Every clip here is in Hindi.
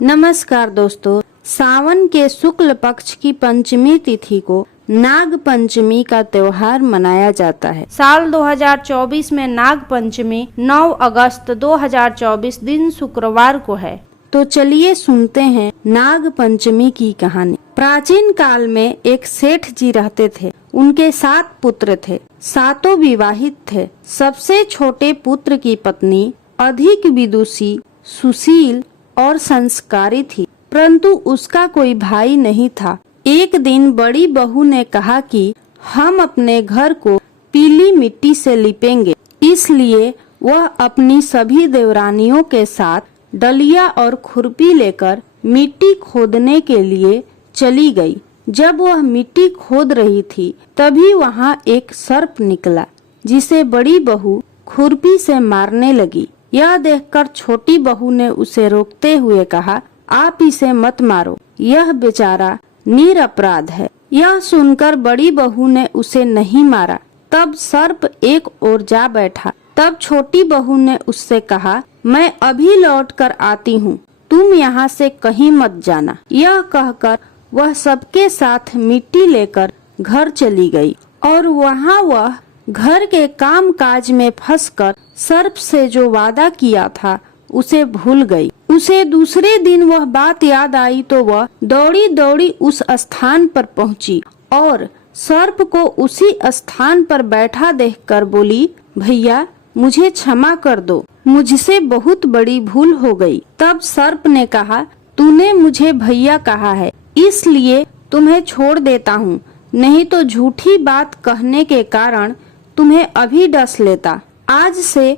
नमस्कार दोस्तों, सावन के शुक्ल पक्ष की पंचमी तिथि को नाग पंचमी का त्योहार मनाया जाता है। साल 2024 में नाग पंचमी 9 अगस्त 2024 दिन शुक्रवार को है। तो चलिए सुनते हैं नाग पंचमी की कहानी। प्राचीन काल में एक सेठ जी रहते थे। उनके 7 पुत्र थे, सातों विवाहित थे। सबसे छोटे पुत्र की पत्नी अधिक विदुषी, सुशील और संस्कारी थी, परंतु उसका कोई भाई नहीं था। एक दिन बड़ी बहू ने कहा कि हम अपने घर को पीली मिट्टी से लिपेंगे, इसलिए वह अपनी सभी देवरानियों के साथ डलिया और खुरपी लेकर मिट्टी खोदने के लिए चली गई। जब वह मिट्टी खोद रही थी, तभी वहाँ एक सर्प निकला, जिसे बड़ी बहू खुरपी से मारने लगी। यह देखकर छोटी बहू ने उसे रोकते हुए कहा, आप इसे मत मारो, यह बेचारा निरपराध है। यह सुनकर बड़ी बहू ने उसे नहीं मारा। तब सर्प एक ओर जा बैठा। तब छोटी बहू ने उससे कहा, मैं अभी लौट कर आती हूँ, तुम यहाँ से कहीं मत जाना। यह कहकर वह सबके साथ मिट्टी लेकर घर चली गई और वहाँ वह घर के काम काज में फंसकर सर्प से जो वादा किया था उसे भूल गई। उसे दूसरे दिन वह बात याद आई तो वह दौड़ी दौड़ी उस स्थान पर पहुंची और सर्प को उसी स्थान पर बैठा देखकर बोली, भैया मुझे क्षमा कर दो, मुझसे बहुत बड़ी भूल हो गई। तब सर्प ने कहा, तूने मुझे भैया कहा है, इसलिए तुम्हें छोड़ देता हूँ, नहीं तो झूठी बात कहने के कारण तुम्हें अभी डस लेता। आज से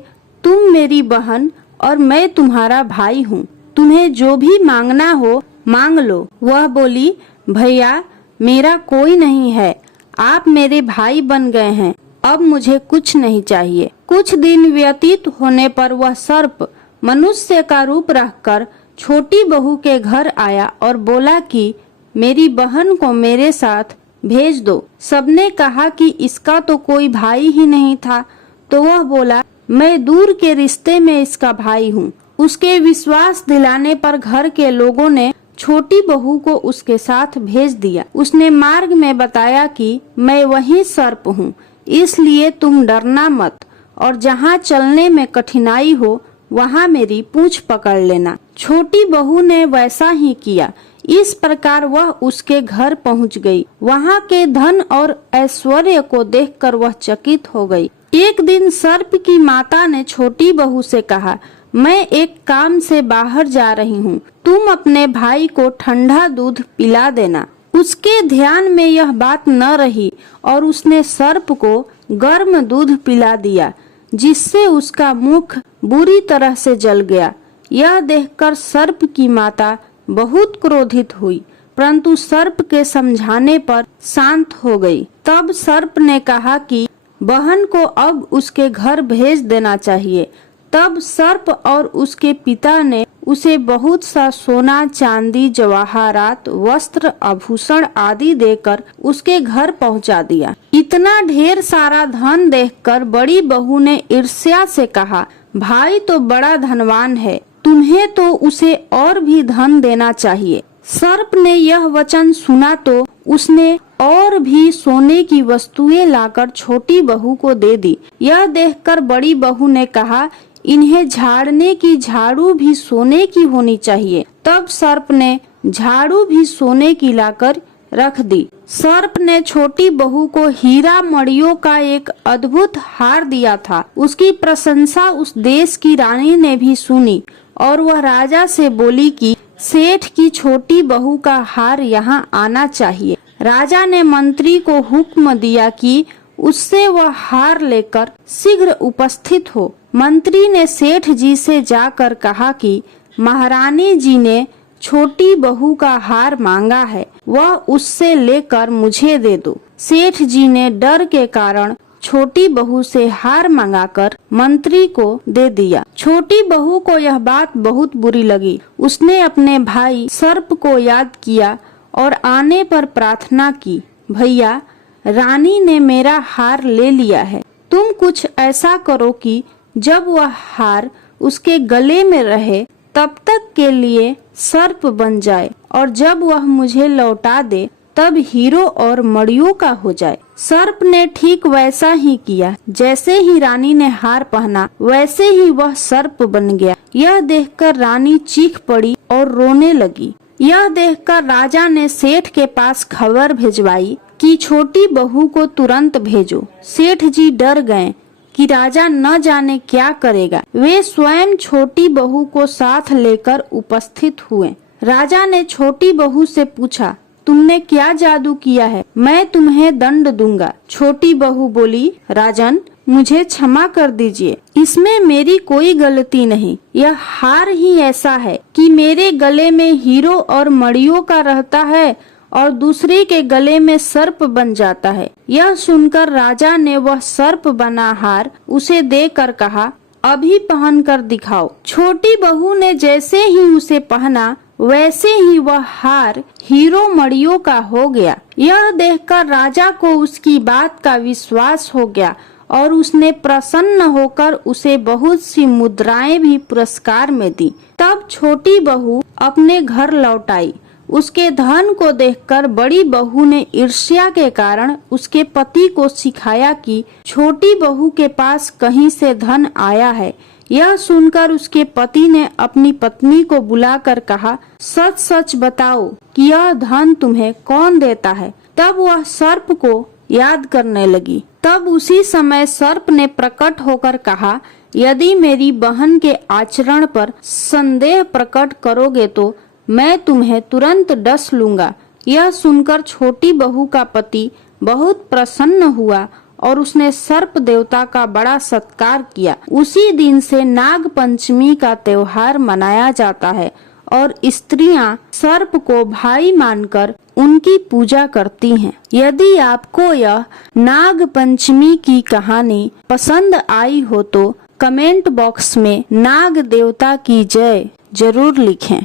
तुम मेरी बहन और मैं तुम्हारा भाई हूँ, तुम्हें जो भी मांगना हो मांग लो। वह बोली, भैया मेरा कोई नहीं है, आप मेरे भाई बन गए हैं, अब मुझे कुछ नहीं चाहिए। कुछ दिन व्यतीत होने पर वह सर्प मनुष्य का रूप रखकर छोटी बहू के घर आया और बोला कि मेरी बहन को मेरे साथ भेज दो। सबने कहा कि इसका तो कोई भाई ही नहीं था, तो वह बोला, मैं दूर के रिश्ते में इसका भाई हूँ। उसके विश्वास दिलाने पर घर के लोगों ने छोटी बहू को उसके साथ भेज दिया। उसने मार्ग में बताया कि मैं वही सर्प हूँ, इसलिए तुम डरना मत और जहाँ चलने में कठिनाई हो वहाँ मेरी पूंछ पकड़ लेना। छोटी बहू ने वैसा ही किया। इस प्रकार वह उसके घर पहुँच गई। वहाँ के धन और ऐश्वर्य को देखकर वह चकित हो गई। एक दिन सर्प की माता ने छोटी बहू से कहा, मैं एक काम से बाहर जा रही हूँ, तुम अपने भाई को ठंडा दूध पिला देना। उसके ध्यान में यह बात न रही और उसने सर्प को गर्म दूध पिला दिया, जिससे उसका मुख बुरी तरह से जल गया। यह देखकर सर्प की माता बहुत क्रोधित हुई, परंतु सर्प के समझाने पर शांत हो गई। तब सर्प ने कहा कि बहन को अब उसके घर भेज देना चाहिए। तब सर्प और उसके पिता ने उसे बहुत सा सोना, चांदी, जवाहरात, वस्त्र, आभूषण आदि देकर उसके घर पहुंचा दिया। इतना ढेर सारा धन देखकर बड़ी बहू ने ईर्ष्या से कहा, भाई तो बड़ा धनवान है, तुम्हें तो उसे और भी धन देना चाहिए। सर्प ने यह वचन सुना तो उसने और भी सोने की वस्तुएं लाकर छोटी बहू को दे दी। यह देखकर बड़ी बहू ने कहा, इन्हें झाड़ने की झाड़ू भी सोने की होनी चाहिए। तब सर्प ने झाड़ू भी सोने की लाकर रख दी। सर्प ने छोटी बहू को हीरा मणियों का एक अद्भुत हार दिया था। उसकी प्रशंसा उस देश की रानी ने भी सुनी और वह राजा से बोली कि सेठ की छोटी बहू का हार यहाँ आना चाहिए। राजा ने मंत्री को हुक्म दिया कि उससे वह हार लेकर शीघ्र उपस्थित हो। मंत्री ने सेठ जी से जाकर कहा कि महारानी जी ने छोटी बहू का हार मांगा है, वह उससे लेकर मुझे दे दो। सेठ जी ने डर के कारण छोटी बहू से हार मंगाकर मंत्री को दे दिया। छोटी बहू को यह बात बहुत बुरी लगी। उसने अपने भाई सर्प को याद किया और आने पर प्रार्थना की, भैया रानी ने मेरा हार ले लिया है, तुम कुछ ऐसा करो कि जब वह हार उसके गले में रहे तब तक के लिए सर्प बन जाए और जब वह मुझे लौटा दे तब हीरो और मड़ियों का हो जाए। सर्प ने ठीक वैसा ही किया। जैसे ही रानी ने हार पहना वैसे ही वह सर्प बन गया। यह देखकर रानी चीख पड़ी और रोने लगी। यह देखकर राजा ने सेठ के पास खबर भिजवाई कि छोटी बहू को तुरंत भेजो। सेठ जी डर गए कि राजा न जाने क्या करेगा। वे स्वयं छोटी बहू को साथ लेकर उपस्थित हुए। राजा ने छोटी बहू से पूछा, तुमने क्या जादू किया है? मैं तुम्हें दंड दूंगा। छोटी बहू बोली, राजन मुझे क्षमा कर दीजिए, इसमें मेरी कोई गलती नहीं। यह हार ही ऐसा है कि मेरे गले में हीरो और मड़ियों का रहता है और दूसरे के गले में सर्प बन जाता है। यह सुनकर राजा ने वह सर्प बना हार उसे देकर कहा, अभी पहन कर दिखाओ। छोटी बहू ने जैसे ही उसे पहना वैसे ही वह हार हीरो मड़ियों का हो गया। यह देखकर राजा को उसकी बात का विश्वास हो गया और उसने प्रसन्न होकर उसे बहुत सी मुद्राएं भी पुरस्कार में दी। तब छोटी बहू अपने घर लौट आई। उसके धन को देखकर बड़ी बहू ने ईर्ष्या के कारण उसके पति को सिखाया कि छोटी बहू के पास कहीं से धन आया है। यह सुनकर उसके पति ने अपनी पत्नी को बुलाकर कहा, सच सच बताओ कि यह धन तुम्हें कौन देता है। तब वह सर्प को याद करने लगी। तब उसी समय सर्प ने प्रकट होकर कहा, यदि मेरी बहन के आचरण पर संदेह प्रकट करोगे तो मैं तुम्हें तुरंत डस लूंगा। यह सुनकर छोटी बहू का पति बहुत प्रसन्न हुआ और उसने सर्प देवता का बड़ा सत्कार किया। उसी दिन से नाग पंचमी का त्योहार मनाया जाता है और स्त्रियां सर्प को भाई मानकर उनकी पूजा करती हैं। यदि आपको यह नाग पंचमी की कहानी पसंद आई हो तो कमेंट बॉक्स में नाग देवता की जय जरूर लिखें।